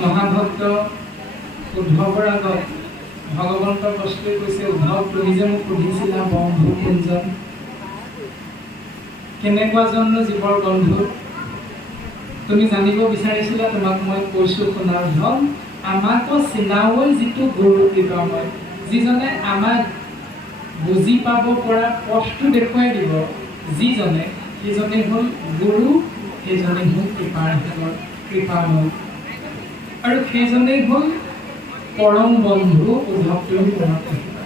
মহাভক্ত উদ্ধৱৰ আগত ভগৱন্ত বস্তুৱে কৈছে, উদ্ধৱ তুমি যে মোক সুধিছিলা বন্ধু কোনজন, কেনেকুৱাজন জীৱৰ বন্ধু তুমি জানিব বিচাৰিছিলা, তোমাক মই কৈছো শুনা। উদ্ধৱ, আমাকো চিনাৱৈ যিটো গুৰু কৃপাময়, যিজনে আমাক বুজি পাব পৰা পথটো দেখুৱাই দিব, যিজনে সেইজনে হ'ল গুৰু, সেইজনে হ'ল কৃপাৰ সাগৰ কৃপাময়, আৰু সেইজনেই হ'ল পৰম বন্ধু। উদ্ধৱ তুমি মনত ৰাখিবা,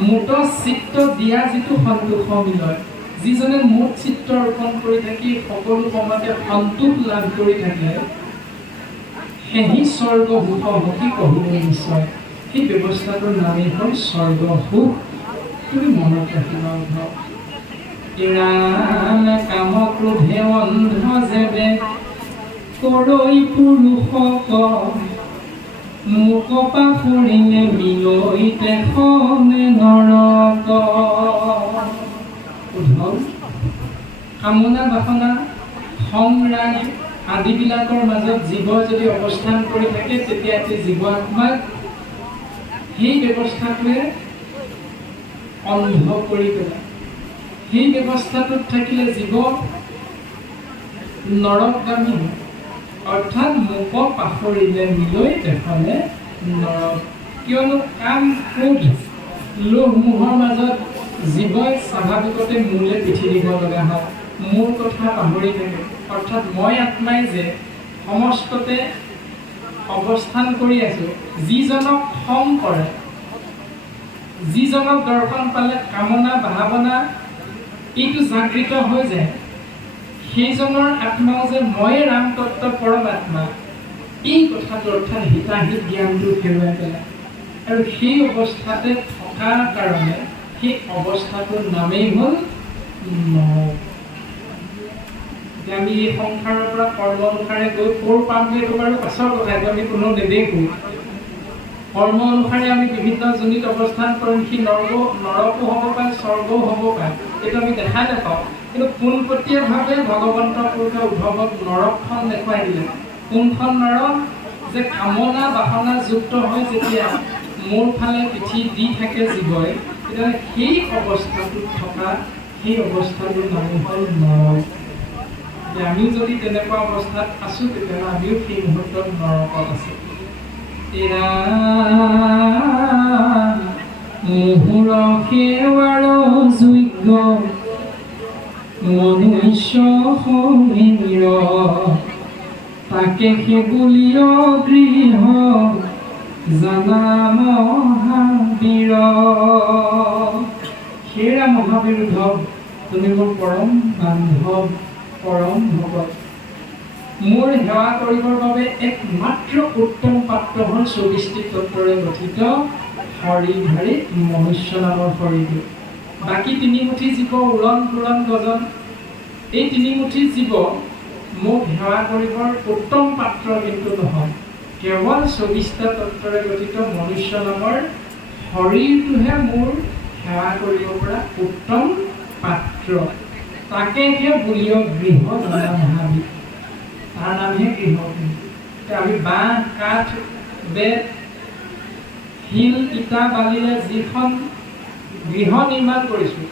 মুঠ চিত্ত দিয়া যিটো সন্তোষ মিলয়, যিজনে মুঠ চিত্ত অৰ্পণ কৰি থাকি সকলো সময়তে সন্তোষ লাভ কৰি থাকে, সেই স্বৰ্গ সুখ সখী কহিবলৈ নিশ্চয়। সেই ব্যৱস্থাটোৰ নামেই হ'ল স্বৰ্গ সুখ। তুমি মনত ৰাখিবা উদ্ধৱ। ৰাম কাম ক্ৰোধে অন্ধ যেবে কৰৈ পুৰুষক, মোক পাহৰিলে মিলৈ তেখনে নৰক। উদ্ধৱ, কামনা বাসনা সংৰাগ আদিবিলাকৰ মাজত জীৱ যদি অৱস্থান কৰি থাকে, তেতিয়া জীৱ আত্মাক সেই ব্যৱস্থাটোৱে অন্ধ কৰি পেলায়। সেই ব্যৱস্থাটোত থাকিলে জীৱ নৰকগামী হয়, অৰ্থাৎ মোক পাহৰিলে মিলৈ তেখনে নৰক। কিয়নো কাম ক্ৰোধ লোভ মোহৰ মাজত জীৱই স্বাভাৱিকতে মোলে পিঠি দিব লগা হয়, মোৰ কথা পাহৰি থাকে। অৰ্থাৎ মই আত্মাই যে সমস্ততে অৱস্থান কৰি আছো, যিজনক খং কৰে, যিজনক দৰ্শন পালে কামনা ভাৱনা এইটো জাগৃত হৈ যায়, সেইজনৰ আত্মাও যে মই ৰাম তত্ত্ব পৰমাত্মা, এই কথাটো অৰ্থাৎ হিতাহিত জ্ঞানটো হেৰুৱাই পেলায়। আৰু সেই অৱস্থাতে থকাৰ কাৰণে সেই অৱস্থাটোৰ নামেই হ'ল নৰক। আমি এই সংসাৰৰ পৰা কৰ্ম অনুসাৰে গৈ ক'ৰ পামগৈ এইটো বাৰু পাছৰ কথা, এইটো আমি কোনো নেদেখোঁ। কৰ্ম অনুসাৰে আমি বিভিন্ন যোনিত অৱস্থান কৰিম, সি নৰকো হ'ব পাৰে, স্বৰ্গও হ'ব পাৰে, এইটো আমি দেখা নাপাওঁ। কিন্তু পোনপটীয়াভাৱে ভগৱন্ত পুৰুষে উদ্ধৱক নৰকখন দেখুৱাই দিলে। কোনখন নৰক? যে কামনা বাসনা যুক্ত হৈ যেতিয়া মোৰ ফালে পিঠি দি থাকে জীৱই, তেতিয়াহ'লে সেই অৱস্থাটোত থকা সেই অৱস্থাটোৰ নামেই হ'ল নৰক। আমিও যদি তেনেকুৱা অৱস্থাত আছো, তেতিয়াহ'লে আমিও সেই মুহূৰ্তত নৰকত আছো। মুহুৰ সেৱাৰ যোগ্য মনুষ্য সমীৰ, তাকে সেইবুলিয় গৃহ জানা মহাবীৰ। সেয়া মহাবীৰ উদ্ধৱ, তুমি মোৰ পৰম বান্ধৱ, পৰম ভগত। মোৰ সেৱা কৰিবৰ বাবে একমাত্ৰ উত্তম পাত্ৰ হ'ল ২৪টি তত্ত্বৰে গঠিত শৰীৰধাৰী মনুষ্য নামৰ শৰীৰটো। বাকী তিনিমুঠি জীৱ উৰণ পুৰণ গজন, এই তিনিমুঠি জীৱ মোক সেৱা কৰিবৰ উত্তম পাত্ৰ কিন্তু নহয়। কেৱল ২৪টা তত্ত্বৰে গঠিত মনুষ্য নামৰ শৰীৰটোহে মোৰ সেৱা কৰিব পৰা উত্তম পাত্ৰ। তাকে এতিয়া বুলিয় গৃহ জনা মহাবীৰ, তাৰ নামহে গৃহ। আমি বাঁহ কাঠ বেত শিল ইটা বালিৰে যিখন গৃহ নিৰ্মাণ কৰিছোঁ,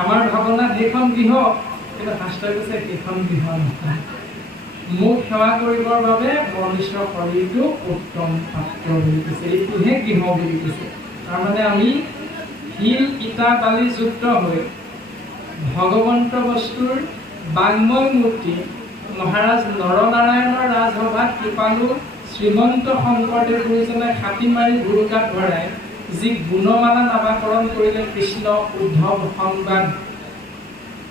আমাৰ ভাৱনাত সেইখন গৃহ, কিন্তু শাস্ত্ৰই কৈছে সেইখন গৃহ নহয়। মোক সেৱা কৰিবৰ বাবে মনুষ্য শৰীৰটো উত্তম পাত্ৰ বুলি কৈছে, এইটোহে গৃহ বুলি কৈছে। তাৰমানে আমি শিল ইটা বালি যুক্ত হৈ ভগৱন্ত বস্তুৰ বাংময় মূৰ্তি মহাৰাজ নৰনাৰায়ণৰ ৰাজসভাত কৃপালু শ্ৰীমন্ত শংকৰদেৱ গুৰুজনে হাতী মাৰি গুৰুকাত ভৰাই যি গুণমালা নামাকৰণ কৰিলে, কৃষ্ণ উদ্ধৱ সংবাদ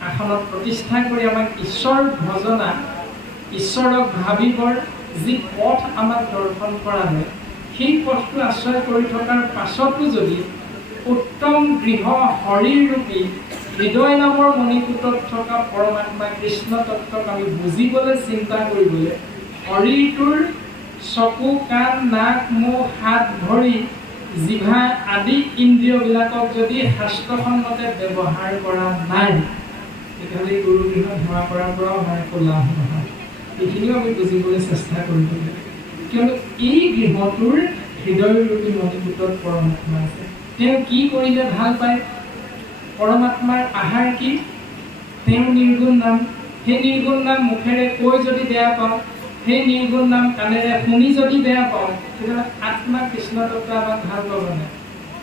আসনত প্ৰতিষ্ঠা কৰি আমাক ঈশ্বৰ ভজনা, ঈশ্বৰক ভাবিবৰ যি পথ আমাক দৰ্শন কৰালে, সেই পথটো আশ্ৰয় কৰি থকাৰ পাছতো যদি উত্তম গৃহ শৰীৰৰূপী হৃদয় নামৰ মণিকূটত থকা পৰমাত্মা কৃষ্ণ তত্ত্বক আমি বুজিবলৈ চিন্তা কৰিবলৈ শৰীৰটোৰ চকু কাণ নাক মুখ হাত ভৰি জিভা আদি ইন্দ্ৰিয়বিলাকক যদি শাস্ত্ৰসন্মতে ব্যৱহাৰ কৰা নাই, তেতিয়াহ'লে গুৰু গৃহ সেৱা কৰাৰ পৰাও আমাৰ একো লাভ নহয়। এইখিনিও আমি বুজিবলৈ চেষ্টা কৰিব লাগে। কিয়নো এই গৃহটোৰ হৃদয়ৰূপী মণিকূটত পৰমাত্মা আছে। তেওঁ কি কৰিলে ভাল পায়? পৰমাত্মাৰ আহাৰ কি? তেওঁ নিৰ্গুণ নাম। সেই নিৰ্গুণ নাম মুখেৰে কৈ যদি বেয়া পাওঁ, সেই নিৰ্গুণ নাম কাণেৰে শুনি যদি বেয়া পাওঁ, তেতিয়াহ'লে আত্মা কৃষ্ণ তত্ত্ব আমাক ভাল পাব নাই?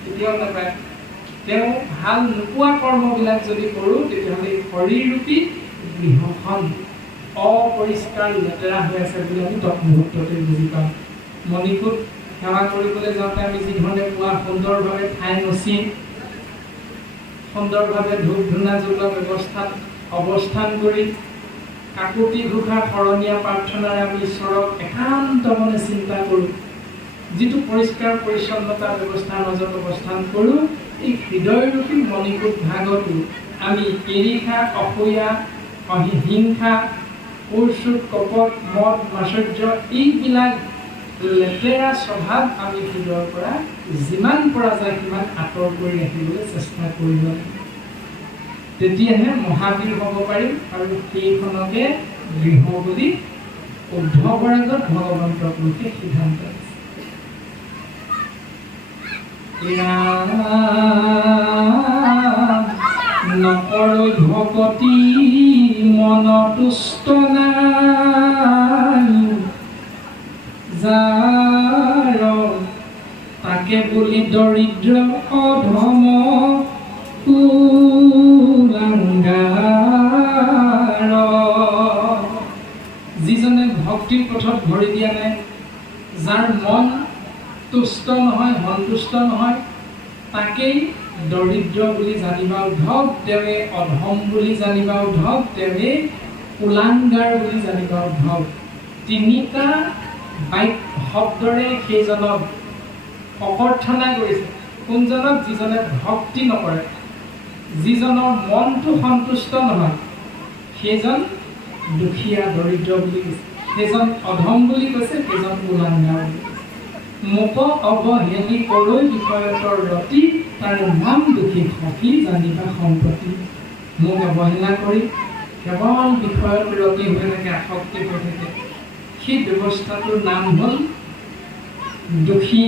কেতিয়াও নাপায়। তেওঁ ভাল নোপোৱা কৰ্মবিলাক যদি কৰোঁ, তেতিয়াহ'লে শৰীৰৰূপী গৃহখন অপৰিষ্কাৰ লেতেৰা হৈ আছে বুলি আমি তৎমুহূৰ্ততে বুজি পাওঁ। মণিকূট সেৱা কৰিবলৈ যাওঁতে আমি যিধৰণে পোৱা সুন্দৰভাৱে ঠাই মচি সুন্দৰভাৱে ধূপ ধূনা জ্বলোৱা ব্যৱস্থাত অৱস্থান কৰি কাকুতি ঘোষা শৰণীয়া প্ৰাৰ্থনাৰে আমি ঈশ্বৰক একান্ত মনে চিন্তা কৰোঁ, যিটো পৰিষ্কাৰ পৰিচ্ছন্নতা ব্যৱস্থাৰ মাজত অৱস্থান কৰোঁ, এই হৃদয়ৰূপী মণিকূট ভাগতো আমি এৰিষা, অসূয়া, হিংসা, কুৰ্চুট, কপট, মদ, মাচৰ্য এইবিলাক লেতেৰা স্বভাৱ আমি হৃদয়ৰ পৰা যিমান পৰা যায় সিমান আঁতৰ কৰি ৰাখিবলৈ চেষ্টা কৰিব লাগিব। তেতিয়াহে মহাবীৰ হ'ব পাৰিম আৰু সেইখনকে গৃহ বুলি উদ্ধৱৰ আগত ভগৱন্ত পুৰুষে সিদ্ধান্ত দিছে। নকৰৈ ভকতি মন তুষ্ট নাই, যাৰ তাকে বুলি দৰিদ্ৰ অধম কুলাংগাৰ। যিজনে ভক্তিৰ পথত ভৰি দিয়া নাই, যাৰ মন তুষ্ট নহয়, সন্তুষ্ট নহয়, তাকেই দৰিদ্ৰ বুলি জানিবা উদ্ধৱ, তেৱে অধম বুলি জানিবা উদ্ধৱ, তেৱে কুলাংগাৰ বুলি জানিবা উদ্ধৱ। তিনিটা শব্দৰে সেইজনক অকৰ্থনা কৰিছে। কোনজনক? যিজনে ভক্তি নকৰে, যিজনৰ মনটো সন্তুষ্ট নহয়, সেইজন দুখীয়া দৰিদ্ৰ বুলি কৈছে, সেইজন অধম বুলি কৈছে, সেইজন কুলাংগাৰ বুলি কৈছে। মোক অৱহেলি কৰৈ বিষয়তৰ ৰতি, তাৰে নাম দুখী সখী জানিবা সম্প্ৰতি। মোক অৱহেলা কৰি কেৱল বিষয়ত ৰতি হৈ থাকে, আসক্তি হৈ থাকে, সেই ব্যৱস্থাটোৰ নাম হ'ল দুখী।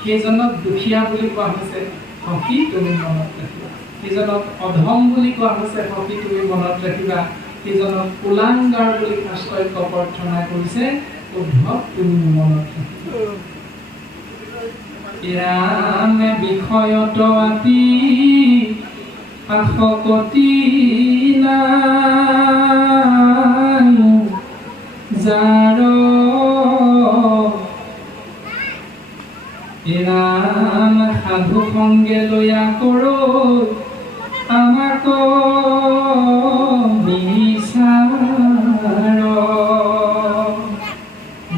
সেইজনক দুখীয়া বুলি কোৱা হৈছে, সখী তুমি মনত ৰাখিবা। সেইজনক অধম বুলি কোৱা হৈছে, সখী তুমি মনত ৰাখিবা। সেইজনক কুলাংগাৰ বুলি শাস্ত্ৰই কপৰ্থনা কৰিছে, উদ্ধৱ তুমি মনত ৰাখিবা। এৰামে বিষয়ত আতি আসক্তি নাই, যাৰ এৰাম সাধু সংগে লৈয়া কৰোঁ আমাক বিচাৰ।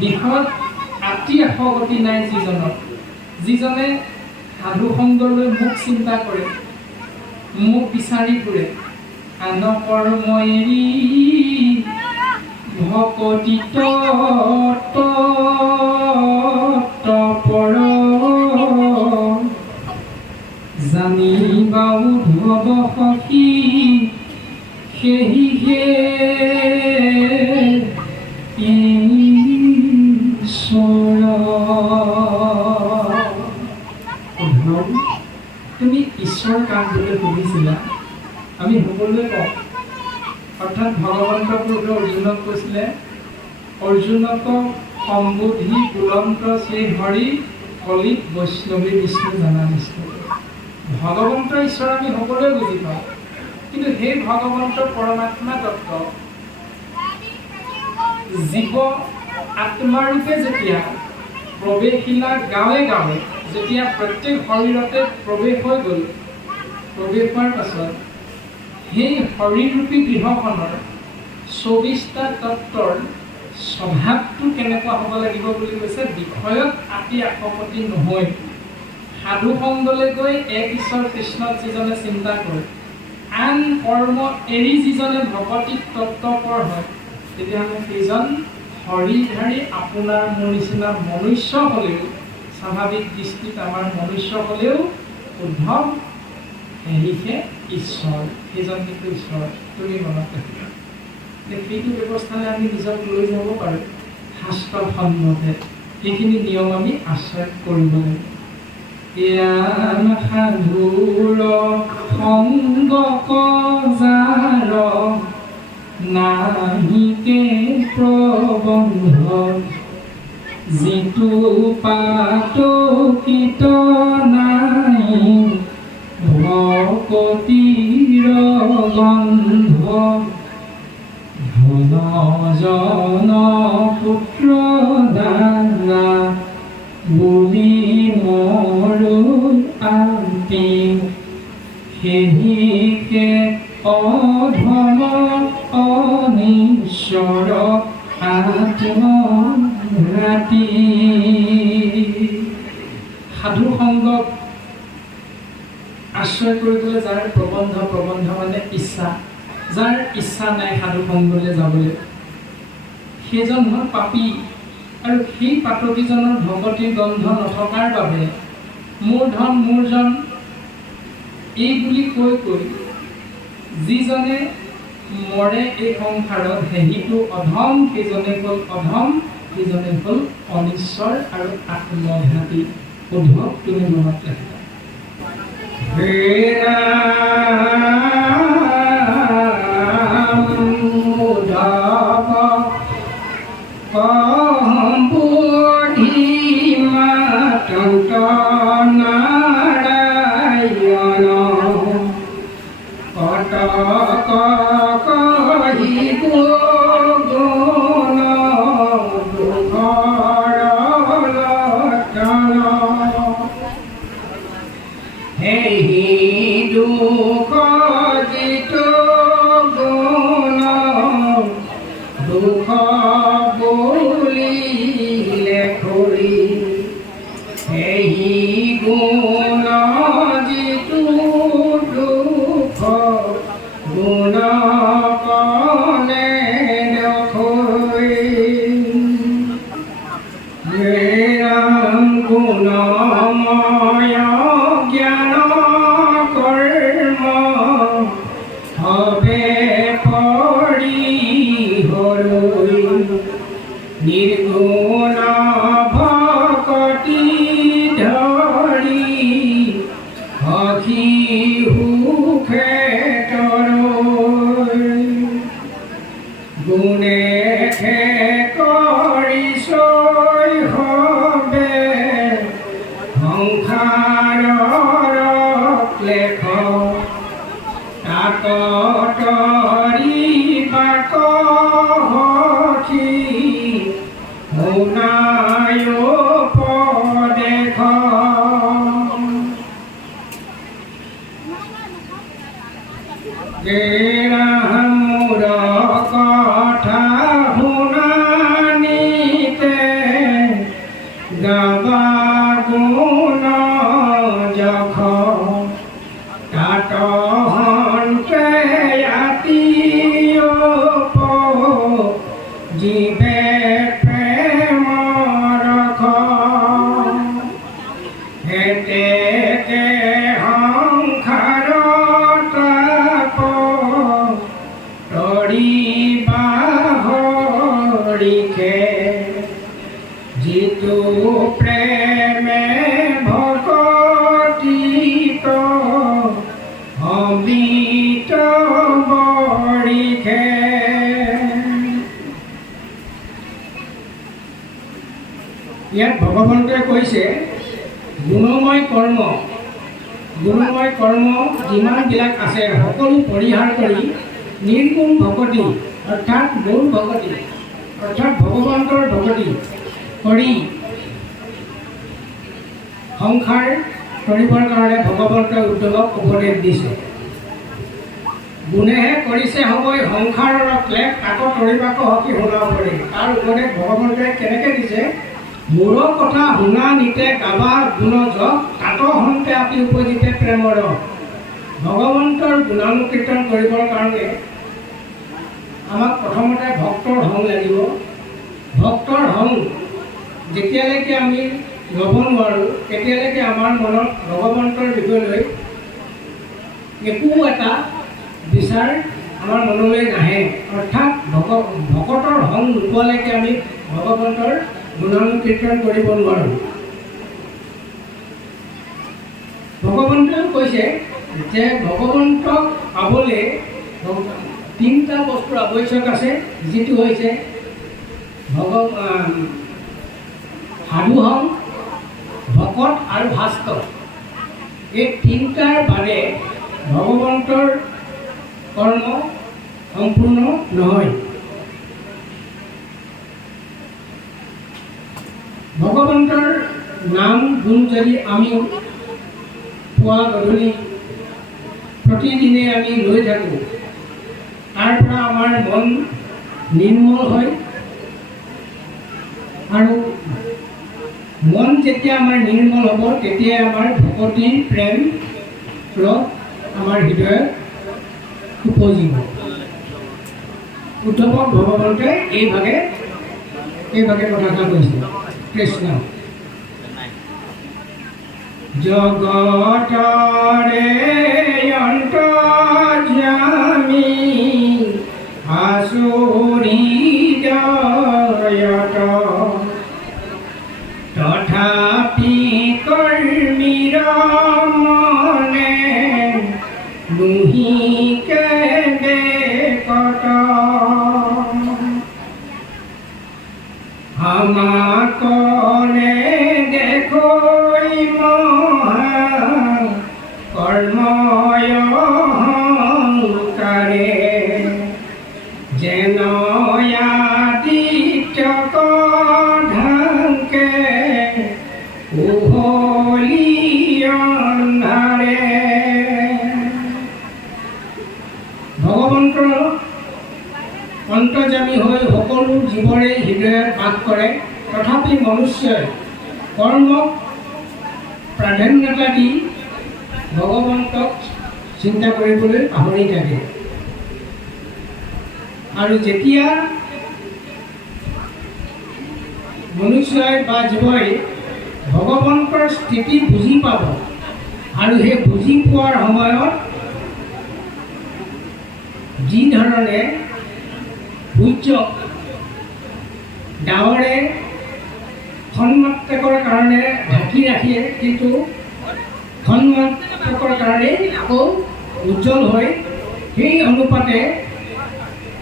বিষয়ত আতি আসক্তি নাই যিজনৰ, যিজনে সাধু সংগলৈ মোক চিন্তা কৰে, মোক বিচাৰি ফুৰে, আন কৰ্ম এৰি ভকতি তৎপৰ, জানিবা উদ্ধৱ সখী সেহিহে ঈশ্বৰ। তুমি ঈশ্বৰ কাক বুলি সুধিছিলা? আমি সকলোৱে কওঁ, অৰ্থাৎ ভগৱন্ত পুৰুষে অৰ্জুনক কৈছিলে, অৰ্জুনক সম্বোধি বুলন্ত শ্ৰী হৰি কলিত বৈষ্ণৱী বিষ্ণু জানা বিষ্ণু। ভগৱন্ত ঈশ্বৰ আমি সকলোৱে বুজি পাওঁ, কিন্তু সেই ভগৱন্ত পৰমাত্মা তত্ত্ব জীৱ আত্মাৰূপে যেতিয়া প্ৰৱেশিলা গাঁৱে গাঁৱে, যেতিয়া প্ৰত্যেক শৰীৰতে প্ৰৱেশ হৈ গ'ল, প্ৰৱেশ হোৱাৰ পাছত সেই শৰীৰৰূপী গৃহখনৰ 24টা তত্ত্বৰ স্বভাৱটো কেনেকুৱা হ'ব লাগিব বুলি কৈছে, বিষয়ত আতি আসক্তি নহৈ সাধু সংগলৈ গৈ এক ঈশ্বৰ কৃষ্ণক যিজনে চিন্তা কৰে, আন কৰ্ম এৰি যিজনে ভকতিত তত্ত্বপৰ হয়, তেতিয়াহ'লে সেইজন শৰীৰধাৰী আপোনাৰ মোৰ নিচিনা মনুষ্য হ'লেও, স্বাভাৱিক দৃষ্টিত আমাৰ মনুষ্য হ'লেও উদ্ধৱ সেহিহে ঈশ্বৰ, সেইজন কিন্তু ঈশ্বৰ, তুমি মনত ৰাখিবা। সেইটো ব্যৱস্থালৈ আমি নিজক লৈ যাব পাৰোঁ। শাস্ত্ৰৰ সন্মতে সেইখিনি নিয়ম আমি আশ্ৰয় কৰিব লাগে। ইয়ান সাধুৰ সংগ যাৰ নাহিকে প্ৰবন্ধ যিটো পাতকিত নাই ভকতিৰ গন্ধ ধন জন পুত্ৰ দানা বুলি মৰো আন্তি সেহিকে অধম অনিশ্বৰ আত্মঘাতী। সাধু সংগক আশ্ৰয় কৰিবলৈ যাৰ প্ৰবন্ধ মানে ইচ্ছা, যাৰ ইচ্ছা নাই সাধু সংগলৈ যাবলৈ, সেইজন হ'ল পাপী। আৰু সেই পাতকীজনৰ ভকতিৰ গন্ধ নথকাৰ বাবে মোৰ ধন মোৰ জন এই বুলি কৈ যিজনে মৰে এই সংসাৰত সেহিটো অধম, সেইজনে হ'ল অধম, সেইজনে হ'ল অনিশ্বৰ আৰু আত্মঘাতী। উদ্ধৱ তুমি মনত ৰাখিবা। ইয়াত ভগৱন্তই কৈছে গুণময় কৰ্ম যিমানবিলাক আছে সকলো পৰিহাৰ কৰি নিৰ্গুণ ভকতি অৰ্থাৎ গৌৰ ভকতি অৰ্থাৎ ভগৱন্তৰ ভকতি কৰি সংসাৰ কৰিবৰ কাৰণে ভগৱন্তই উদ্ধৱক উপদেশ দিছে। গুণেহে কৰিছে হ'বই সংসাৰৰ ক্লেশ তাকো তৰিবাকো হকি শুনাব পাৰি। তাৰ উপদেশ ভগৱন্তই কেনেকৈ দিছে? মোৰ কথা শুনা নিতে গাবা গুণ যক তাতো হন্তে আপি উপজিতে প্ৰেমৰ। ভগৱন্তৰ গুণানুকীৰ্তন কৰিবৰ কাৰণে আমাক প্ৰথমতে ভক্তৰ ধন লাগিব। ভক্তৰ ধন যেতিয়ালৈকে আমি ল'ব নোৱাৰোঁ তেতিয়ালৈকে আমাৰ মনত ভগৱন্তৰ বিষয়লৈ একো এটা বিচাৰ আমাৰ মনলৈ নাহে। অৰ্থাৎ ভকতৰ ধন নোপোৱালৈকে আমি ভগৱন্তৰ গুণানুকীৰ্তন কৰিব নোৱাৰোঁ। ভগৱন্তই কৈছে যে ভগৱন্তক পাবলৈ তিনিটা বস্তুৰ আৱশ্যক আছে, যিটো হৈছে সাধু হং, ভকত আৰু ভাস্কৰ। এই তিনিটাৰ বাদে ভগৱন্তৰ কৰ্ম সম্পূৰ্ণ নহয়। ভগৱন্তৰ নাম গুণ যদি আমি পুৱা গধূলি প্ৰতিদিনে আমি লৈ থাকোঁ, তাৰ পৰা আমাৰ মন নিৰ্মল হয়। আৰু মন যেতিয়া আমাৰ নিৰ্মল হ'ব, তেতিয়াই আমাৰ ভকতিৰ প্ৰেম ৰস আমাৰ হৃদয়ত উপজিব। উদ্ধৱক ভগৱন্তই এইভাগে কথাষাৰ কৈছে। কৃষ্ণ জগতৰে অন্তৰ্যামী আচুৰিত তথাপি কৰ্মীৰ মনে নুহিকে দেখত আমাকনে দেখৈ মহা কৰ্ময় অহংকাৰে যেন আদিত্য ঢাকে উহলি অন্ধাৰে। ভগৱন্তৰ অন্তৰ্যামী হৈ সকলো জীৱৰে হৃদয়ত বাস কৰে, তথাপি মনুষ্যই কৰ্মক প্ৰাধান্যতা দি ভগৱন্তক চিন্তা কৰিবলৈ পাহৰি থাকে। আৰু যেতিয়া মনুষ্যই বা জীৱই ভগৱন্তৰ স্থিতি বুজি পাব, আৰু সেই বুজি পোৱাৰ সময়ত যি ধৰণে সূৰ্যক ডাৱৰে ক্ষণমাত্ৰকৰ কাৰণে ঢাকি ৰাখে, কিন্তু ক্ষণমাত্ৰকৰ কাৰণে আকৌ উজ্জ্বল হয়, সেই অনুপাতে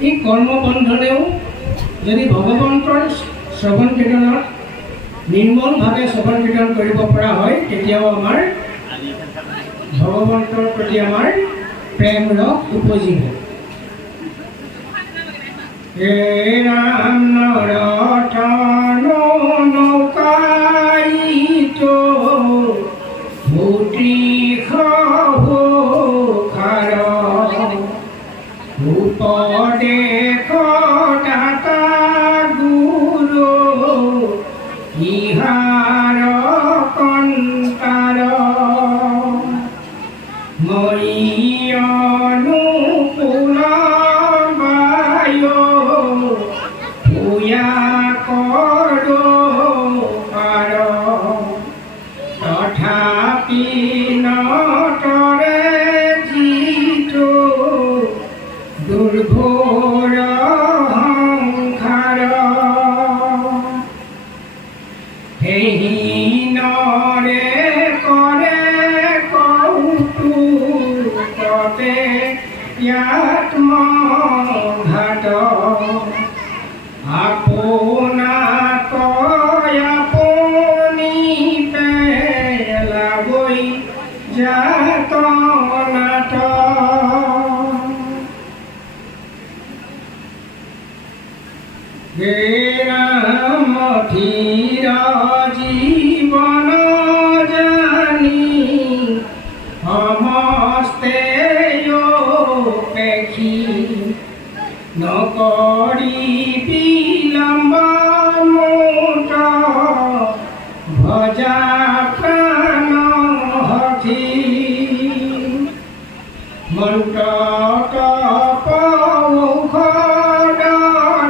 এই কৰ্মবন্ধনেও যদি ভগৱন্তৰ শ্ৰৱণ কীৰ্তনত নিৰ্মলভাৱে শ্ৰৱণ কীৰ্তন কৰিব পৰা হয়, তেতিয়াও আমাৰ ভগৱন্তৰ প্ৰতি আমাৰ প্ৰেম ৰস উপজিব। হে ৰাম নৰতন নৌকায়িত ভূতৃষ খাৰ উপদেশ দাতা গুৰু ইহাৰ কন্তাৰ মই অনুকূল বায়ু পূয়া কৰো পাৰ তথাপি নতৰে যিটো দুৰ্ঘোৰ সংসাৰ হীনৰে কৰে কৌতুকতে আত্মঘাত আপোনাক আপুনি পেলাবই যাতনাত হে ৰাম ধীৰ জীৱন জানি সমস্তে পেখি নকৰি বিলম্ব মুঠ ভজা প্ৰাণ হঠি মন্ত্ৰ তপ ঔষধ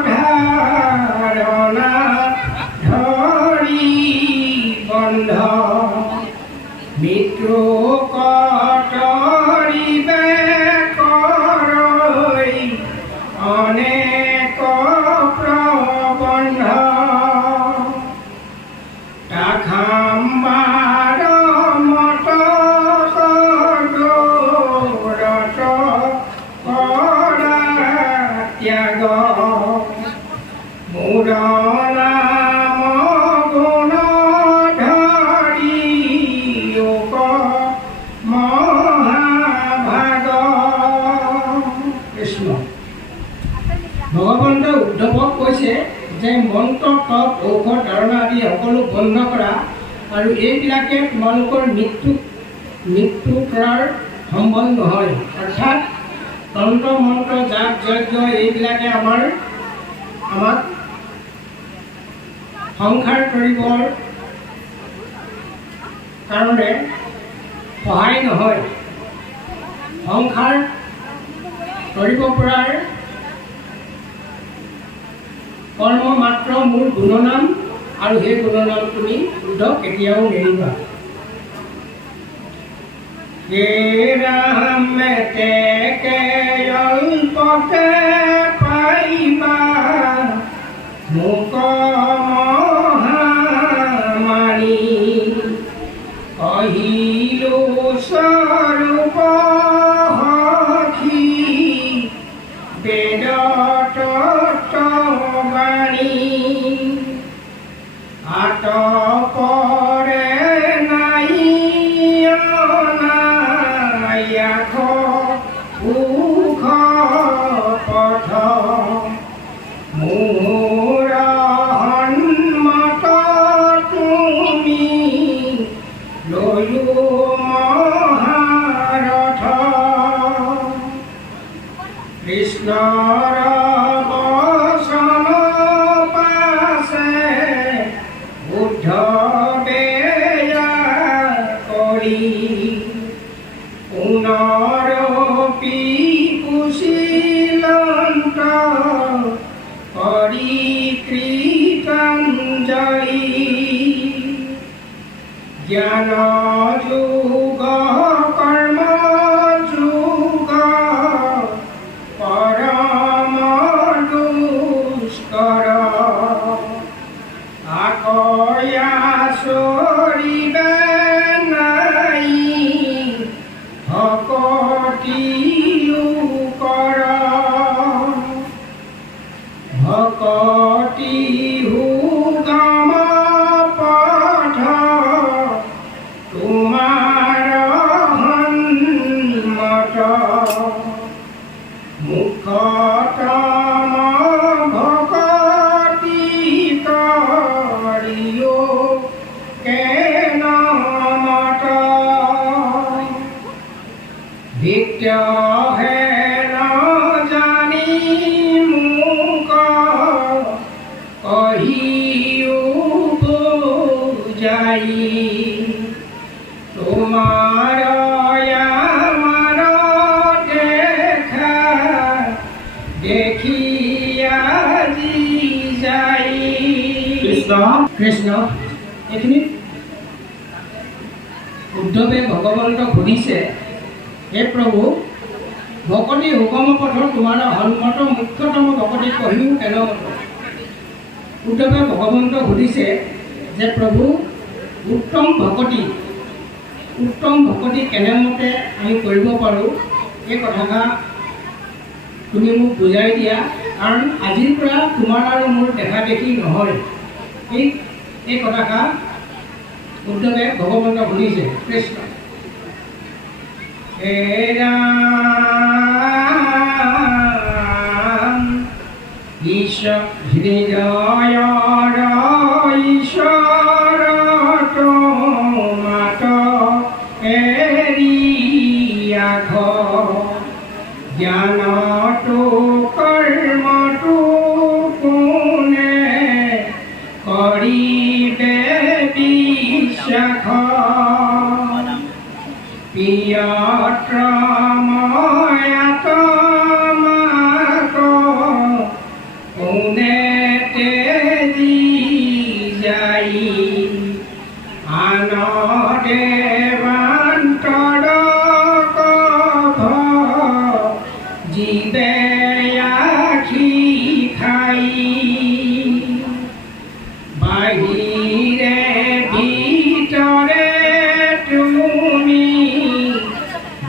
ধাৰণা ধৰি বন্ধ মৃত্যু কটৰিবে কৰৈ অনেক প্ৰবন্ধ ধাৰণা আদি সকলো বন্ধ কৰা আৰু এইবিলাকে তোমালোকৰ মৃত্যু কৰাৰ সম্ভৱ নহয়। অৰ্থাৎ তন্ত্ৰ মন্ত্ৰ যাগ যজ্ঞ এইবিলাকে আমাক সংসাৰ কৰিবৰ কাৰণে সহায় নহয়। সংসাৰ কৰিব পৰাৰ কৰ্ম মাত্ৰ মোৰ গুণনাম, আৰু সেই গুণনাম তুমি শুদ্ধ কেতিয়াও নেৰিবা। হে ৰাম তেকে অল্পতে পাইবা মোক মহামানী, কহিলো স্বৰূপ সখী বেদ তত্ত্ববাণী, আতপৰে নাই অনায়াস সুখ পথ, মোৰ সন্মত তুমি লৈও মহাৰথ, কৃষ্ণৰ বচন পাছে উদ্ধৱে কৰি, পুনৰপি কুশীলন্ত কৰি কৃতাঞ্জলি, জ্ঞান যোগ কৰ্ম যোগ পৰম দুষ্কৰ, আকয়া চৰিবে নাই ভকতি লোকৰ, ভকতি সুগম পথ তোমাৰ সন্মত, মুখতম ভকতি কৰিও কেন মত, ভিক্ষহে জানি মোক কহিও বুজাই, তোমাৰ আমাৰ দেখা দেখি আজি যাই। কৃষ্ণ কৃষ্ণ। এইখিনিত উদ্ধৱে ভগৱন্তক সুধিছে, হে প্ৰভু, ভকতি সুগম পথৰ তোমাৰ সন্মত মুখ্যতম ভকতি কহিও কেন মত। উদ্ধৱে ভগৱন্তক সুধিছে যে প্ৰভু, উত্তম ভকতি কেনেমতে আমি কৰিব পাৰোঁ, এই কথাষাৰ তুমি মোক বুজাই দিয়া, কাৰণ আজিৰ পৰা তোমাৰ আৰু মোৰ দেখা দেখি নহয়। এই কথাষাৰ উদ্ধৱে ভগৱন্তক সুধিছে। কৃষ্ণ হে ৰাম, ঈশ্বৰ হৃদয়ৰ ঈশ্বৰ মাত এৰিয়াঘ, জ্ঞানটো কৰ্মটো কোনে কৰিবে বিশ্বাস, প্ৰিয়তময়াত মাক কোনে তেজি যাই, আন দেৱান্তৰ কভ জীৱে আখি খাই, বাহিৰে ভিতৰে তুমি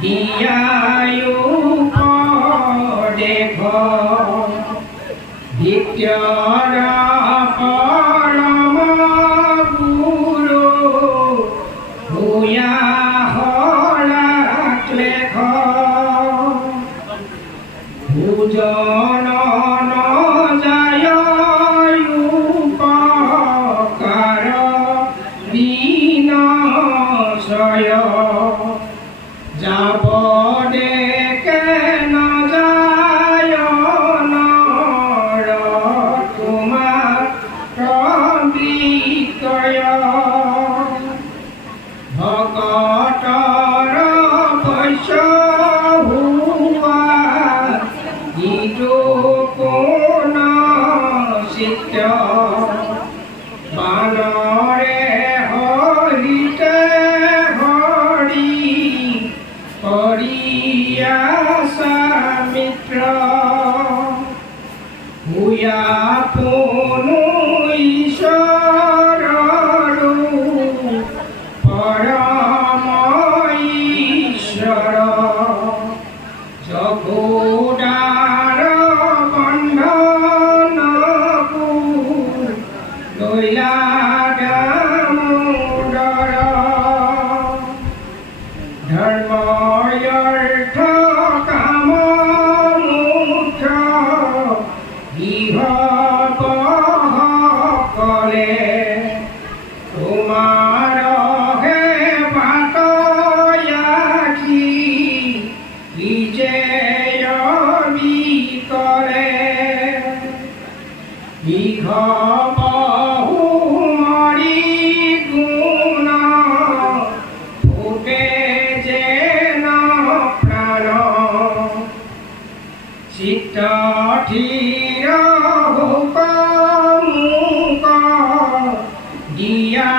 দিয়ায়ো দেখ, দ্বিতীয়ৰ পৰম গুৰু কয় ভকতৰ বৈশ্য হোৱা ইটো কোন চিত্ত বানৰে হৰিতে হৰি কৰিয়া মিত্ৰ হুয়া পুনু ঈশ্বৰৰু পৰম ঈশ্বৰ যশোদাৰ বন্ধনকু লৈলা দামোদৰ ধৰ্ময়ৰ্থ কাম মোক্ষ ইহ সকলে তোমাৰ হে বাটয়াখি বিজয়বি কৰে ইহ বহু মৰি গুণ ফুটে যেন প্ৰাণ চিত্ত থিৰ হোক মোক দিয়া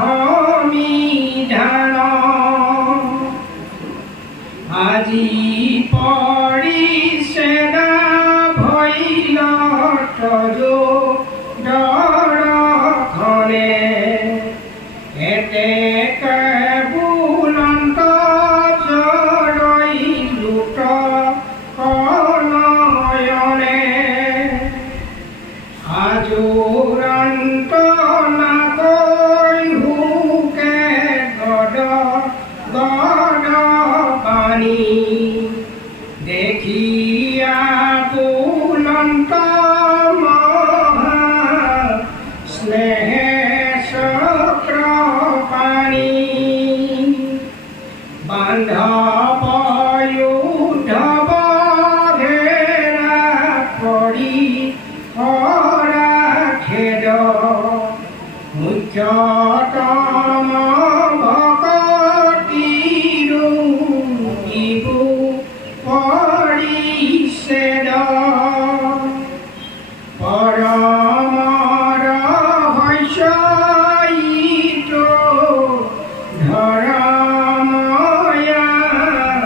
সমিধান আজি পৰিছেদা ভৈলত দৰখনে এতেকে বুলন্ত জৰৈ লুট কনয়নে আজোৰান্ত নাকৈ হুকে গদ গদ পানী দেখিয়া বুলন্ত মহা স্নেহে চক্ৰ পানী বান্ধৱ উদ্ধৱ ঘেৰা কৰি হৰা খেদ মুখ্যতম ভকতিৰো ইবু পৰিছেদ পৰমৰ হৈছইতো ধৰময়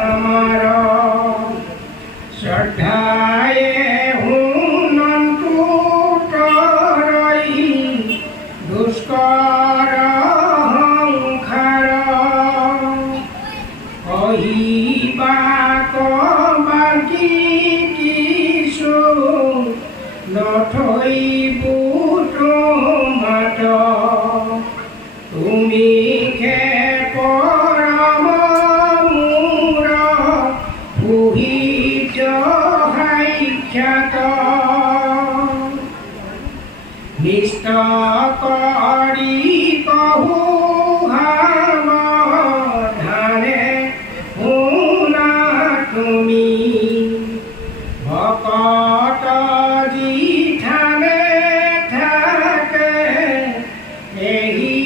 আমাৰ শ্ৰদ্ধায়ে হুনন্তু তৰৈ দুষ্কৰ সংসাৰ কহিবা কবাকি কিছু নথৈবু মাত তুমি খে পৰম মূৰ পুহিত সাক্ষাৎ নিষ্ট কৰি কহু সাৱধানে শুনা তুমি ভকত যিথানে থাকে এহি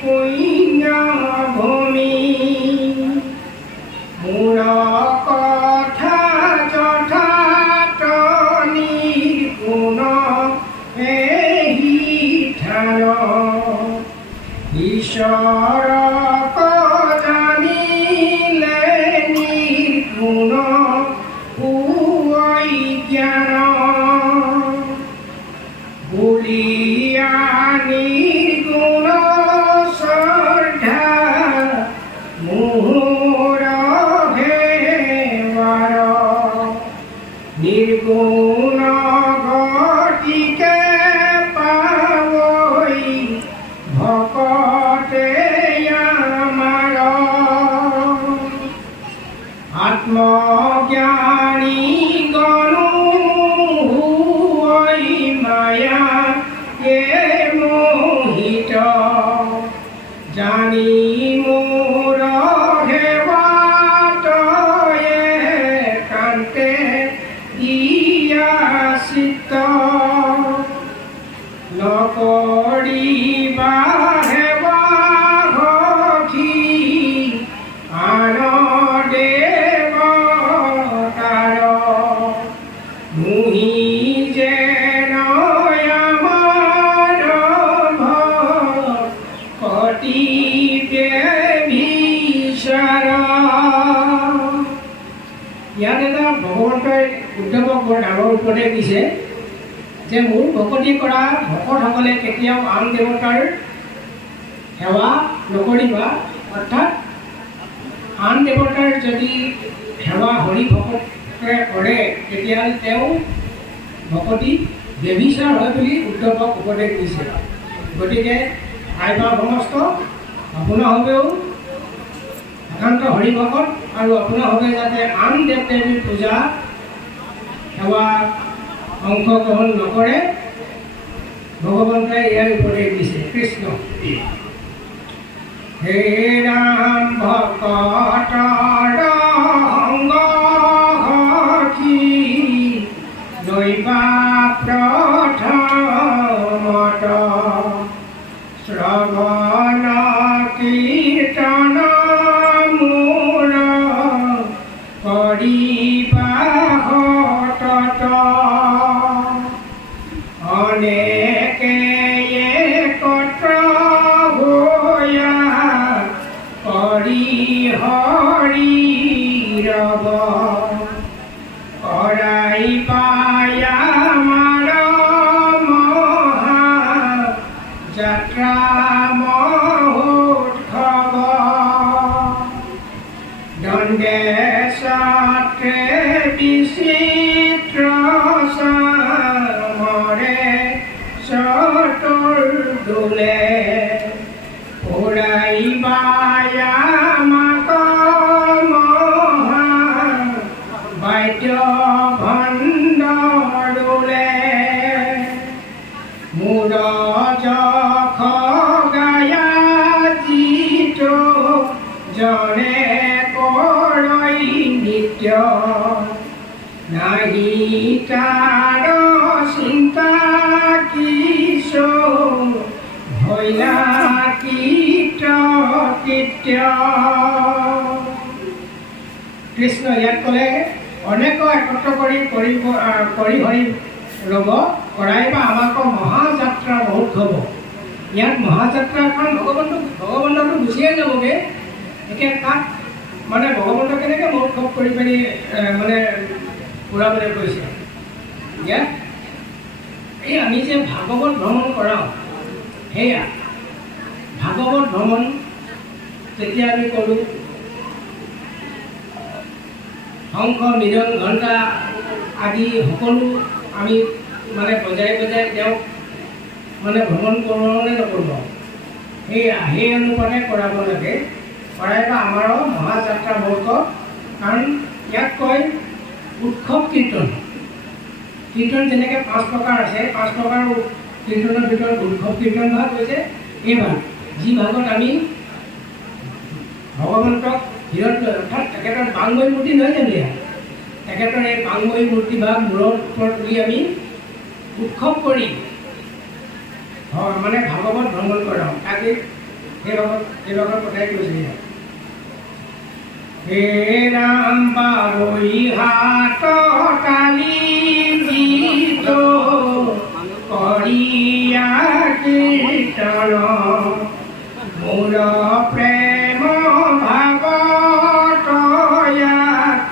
পুণ্য ভূমি মোৰ কথা যথাত নিগুণ এহি থান ঈশ্বৰক জানিলে নিগুণ জ্ঞান বুলিয়া নিগুণ শ্ৰদ্ধা মোহৰ হেৱাৰ নিৰ্গুণ গতিকে পাৱৈ ভকতে আমাৰ আত্মজ্ঞানী গণো হুই মায়া এ মোহিত জানি মোৰ হেৱাতয়ে কান্তে দিয়া চিত্ত নকৰিবা উদ্ধৱক বৰ ডাঙৰ উপদেশ দিছে যে মোৰ ভকতি কৰা ভকতসকলে কেতিয়াও আন দেৱতাৰ সেৱা নকৰিবা। অৰ্থাৎ আন দেৱতাৰ যদি সেৱা হৰি ভকতে কৰে তেতিয়াহ'লে তেওঁ ভকতি ব্যভিচাৰ হয় বুলি উদ্ধৱক উপদেশ দিছে। গতিকে আইবা সমস্ত আপোনাসৱেও একান্ত হৰি ভকত আৰু আপোনাসৱে যাতে আন দেৱ দেৱীৰ পূজা সেৱা অংশগ্ৰহণ নকৰে, ভগৱন্তই ইয়াৰ উপদেশ দিছে। কৃষ্ণ হে ৰাম ভকতৰ সংগ সখী নৈবা প্ৰথমত শ্ৰৱণ কীৰ্তন মূৰ কৰিবা সতত অনেকে একত্ৰ হৈয়া কৰি হৰি ৰব কৰাই পায়া মাৰ মহা যাত্ৰা মহোৎসৱ দণ্ডেশ্বতে বিচিত্ৰ চামৰে চতুৰ্দোলে পুৰাই বায়া মাক মহা বাদ্য ভণ্ডৰুলে মূৰ যখ গায়া যিটো জনে কৰৈ নিত্য নাহি তাৰ চিন্তা কিছু ভৈলা কৃত্য। কৃষ্ণ ইয়াত ক'লে অনেক একত্ৰ কৰি হৰি ৰ'ব কৰাই বা আমাক মহাযাত্ৰা মহোৎসৱ। ইয়াত মহাযাত্ৰাখন ভগৱন্তটো গুচিয়ে যাবগৈ। এতিয়া তাত মানে ভগৱন্ত কেনেকৈ মহোৎসৱ কৰি পিনি মানে পুৰাবলৈ কৈছে। ইয়াত এই আমি যে ভাগৱত ভ্ৰমণ কৰাওঁ, সেয়া ভাগৱত ভ্ৰমণ যেতিয়া আমি কৰোঁ, শংখ মৃদং ঘণ্টা আদি সকলো আমি মানে বজাই তেওঁক মানে ভ্ৰমণ কৰোঁ নে নকৰোঁ, সেই অনুপাতে কৰাব লাগে। কৰাই বা আমাৰো মহাযাত্ৰা মহোৎসৱ। কাৰণ ইয়াক কয় উৎসৱ কীৰ্তন। কীৰ্তন যেনেকৈ 5 প্ৰকাৰ আছে, 5 প্ৰকাৰ কীৰ্তনৰ ভিতৰত উৎসৱ কীৰ্তন ভাগ হৈছে এই ভাগ, যি ভাগত আমি ভগৱন্তক হৃদয়ত লৈ, অৰ্থাৎ তেখেতৰ বাংময়ী মূৰ্তি নহয় জানো, ইয়াত তেখেতৰ এই বাংময়ী মূৰ্তি ভাগ মূৰৰ ওপৰত তুলি আমি উৎসৱ কৰি মানে ভাগৱত ভ্ৰমণ কৰাওঁ। তাকে সেই ভাগত কথাই কৈছে ইয়াত। হে ৰাম বাৰৈ হাত তালি গীত কৰিয়া কীৰ্তন মোৰ প্ৰেম ভাগতয়া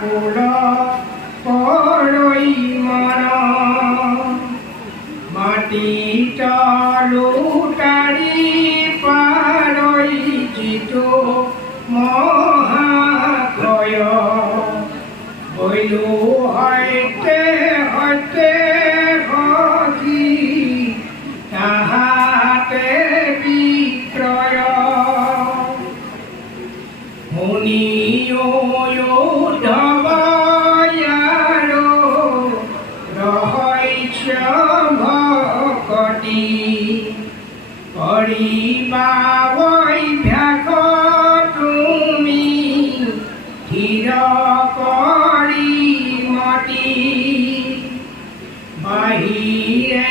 কুল কৰৈ মন মাটি তলুটাৰি পাৰৈ যিটো মহাক্ষয় বৈলো সৈতে সখী তাহাতে বিক্ৰয় শুনি উদ্ধৱ ইয়াৰো ৰহস্য ভকতি কৰিবা অভ্যাস তুমি ধীৰ কৰি মতি বাহিৰে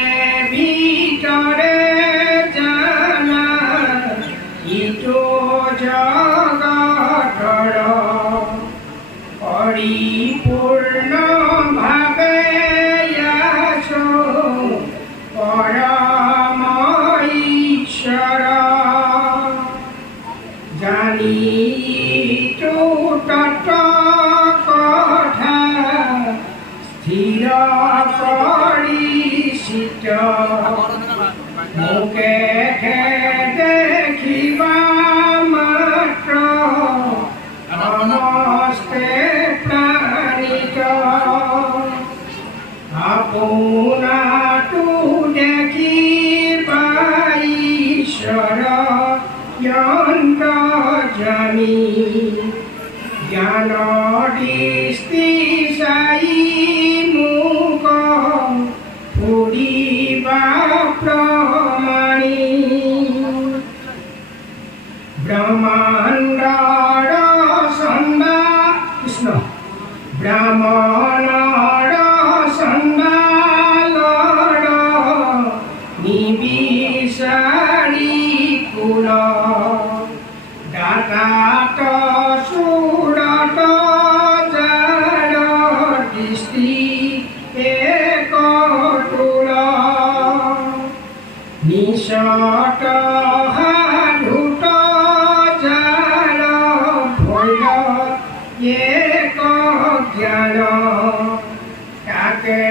ভিতৰে জানা ইটো জগতৰ পৰিপূৰ্ণ ভাৱে আছো পৰম ঈশ্বৰ জানিতো তত কথা স্থিৰ চিত মুকে দেখিবা মাত্ৰ নমস্তে প্ৰাণিত আপোনাতো দেখিবা ঈশ্বৰ যন্ত্ৰজনী জ্ঞান দৃষ্টি চাই মোক ফুৰিবা প্ৰমাণী ব্ৰহ্মাণ্ডৰ চন্দা কৃষ্ণ ব্ৰাহ্মণৰ চন্দালৰ নিবিচাৰি কুল দাতাত চূড়ত যাৰ দৃষ্টি এক তুল নিশত সাধুত যাৰ ভৈল এক জ্ঞান তাকে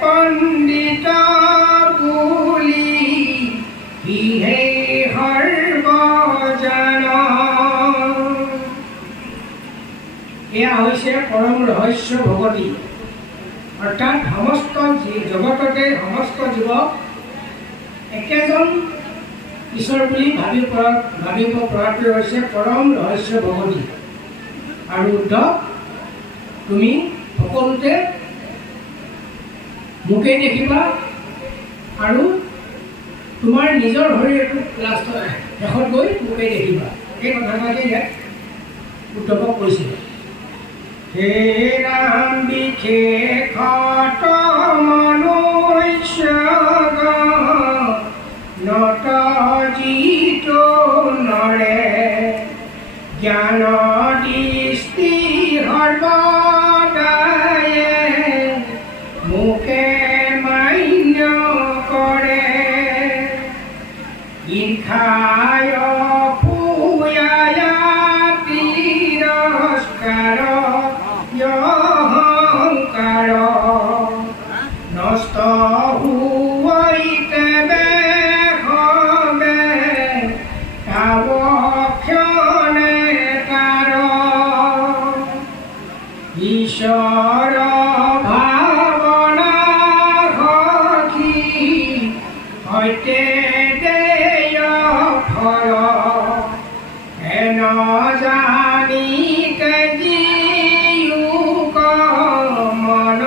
পণ্ডিত বুলি ইহে সৰ্বজন এয়া হৈছে পৰম ৰহস্য ভগৱতী অৰ্থাৎ সমস্ত জগততে সমস্ত জীৱক একেজন ঈশ্বৰ বুলি ভাবিব পৰাটোৱে হৈছে পৰম ৰহস্য ভগৱতী আৰু উদ্ধৱ তুমি সকলোতে মোকে দেখিবা আৰু তোমাৰ নিজৰ শৰীৰটো শেষত গৈ মোকে দেখিবা এই কথাটাকে ইয়াত উদ্ধৱক কৈছিলে হে ৰাম বিশেষত মনুষ্য নত জিতো নৰে জ্ঞান দৃষ্টি সৰ্বদায়ে মোকে মান্য কৰে ঈৰ্ষায় ফুয়ায় তিৰস্কাৰ অহংকাৰ নষ্ট হুৱইতে বেহবে তাৱক্ষণে তাৰ ঈশ্বৰ ভাৱনা সখী সৈতে দেয় ফল হেন জানিতে জিয়োক মন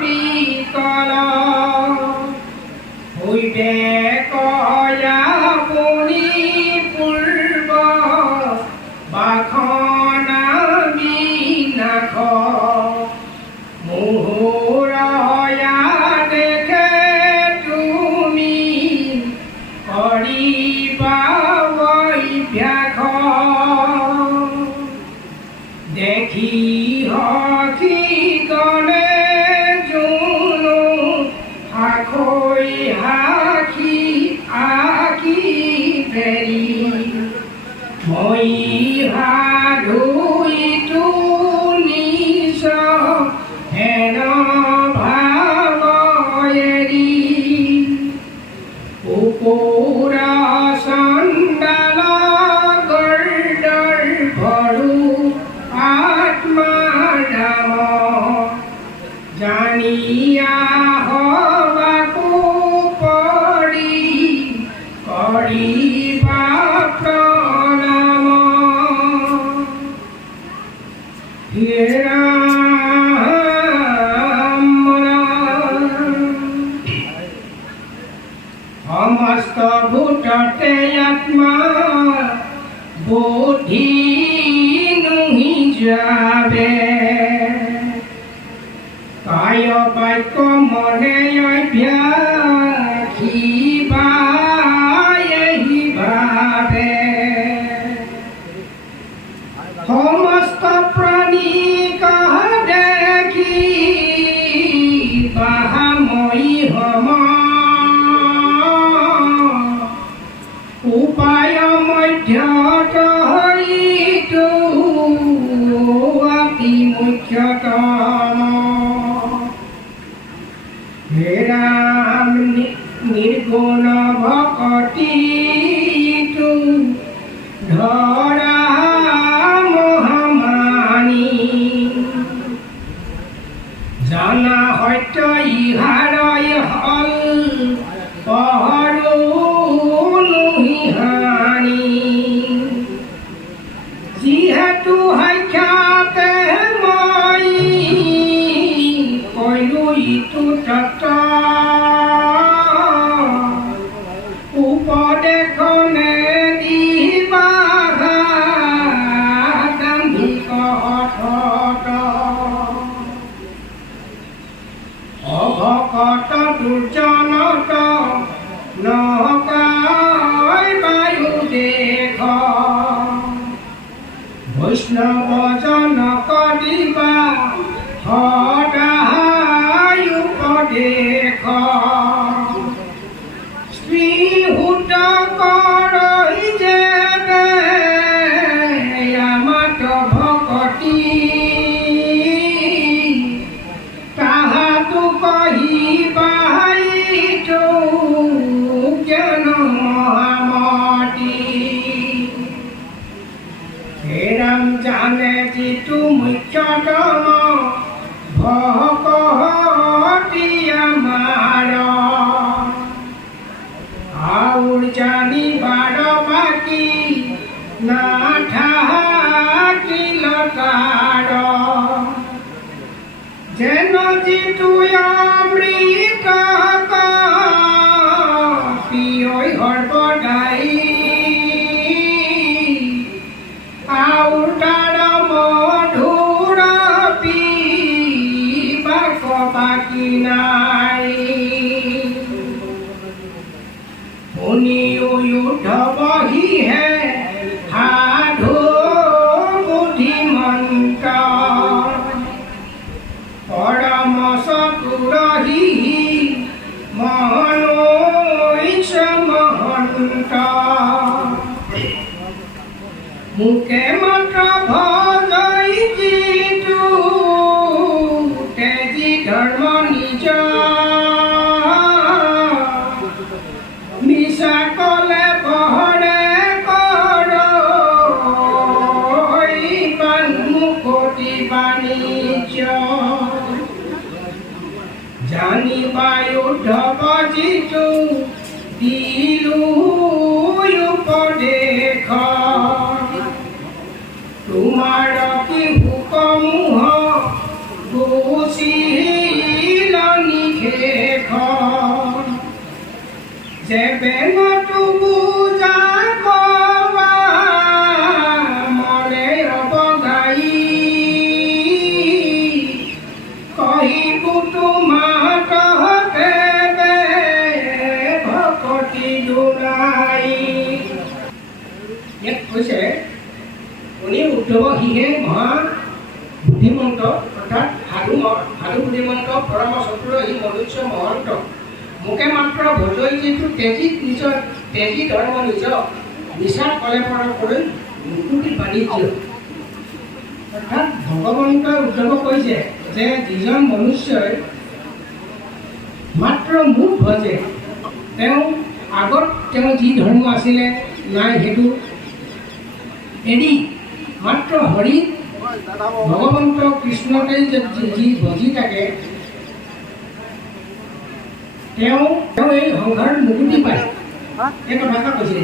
বিকল হৈবে কয়া পুনি পূৰ্ব বাখনা বিনাশ মোহৰয়া দেখে তুমি কৰিবা অভ্যাস দেখি সখী গণে জুনো সাখৈ সাখী আখি ফেৰি মই সাধুইটো নিচ হেন ভাৱ এৰি কুকুৰ চণ্ডাল গৰ্দৰ ভৰু আত্মাৰাম জানিয়া হবাকো পৰি কৰিবা প্ৰণাম হে ৰাম সমস্ত ভূততে আত্মা বুদ্ধি নুহি যাবে কায় বাক্য মনে অভ্যাসিবা এহি ভাবে সমস্ত প্ৰাণী কহ দেখি বাহাময়ী হম উপায় মধ্যত হইতো অতি মুখ্যতম বৈষ্ণৱ জন কৰিবা সদায় উপদেশ শ্ৰীহুত কৰৈ যে আমাত ভকতি তাহাতো কহিবাই জ্ঞান মহামতি হে ৰাম জানে যিটো মুখ্যতম ভকতি আমাৰ আউৰ জানিবাৰ বাকী নাথাকিল তাৰ যেন যিটো অমৃত পিয়ৈ সৰ্বদাই আউৰ তাৰ মধুৰ পিবাক বাকী নাই শুনি উদ্ধৱহিহে সাধু বুদ্ধিমন্ত পৰম চতুৰহি মহনৈষ মহন্ত মুকে মাত্ৰ ভজই যিটো তেজি ধৰ্ম নিজ মিছা কলে পহৰে কৰ মুকতি বাণিজ্য জানিবাই উদ্ধৱ যিটো দিলো উপদেশ তোমাৰ কি হুকমুহ গুচিল নিশেষ যে বেঙটো বুজা কবা মনে অবগাই কহিবু তোমাক ভকতি দুলাই ইয়াত কৈছে উনি উদ্ধৱহিহে মহা বুদ্ধিমন্ত অৰ্থাৎ সাধু বুদ্ধিমন্ত পৰম চতুৰহি মনুষ্য মহন্ত মুকে মাত্ৰ ভজই যিটো তেজি ধৰ্ম নিজ মিছা কলে পৰ কৰি মুকুতি বাণিজ্য অৰ্থাৎ ভগৱন্তই উদ্ধৱক কৈছে যে যিজন মনুষ্যই মাত্ৰ মোক ভজে তেওঁ আগত তেওঁ যি ধৰ্ম আছিলে নাই সেইটো এৰি মাত্ৰ হৰি ভগৱন্ত কৃষ্ণতেই যি ভজি থাকে তেওঁ এই সংসাৰত মুকুতি পায় এই কথাষাৰ কৈছে।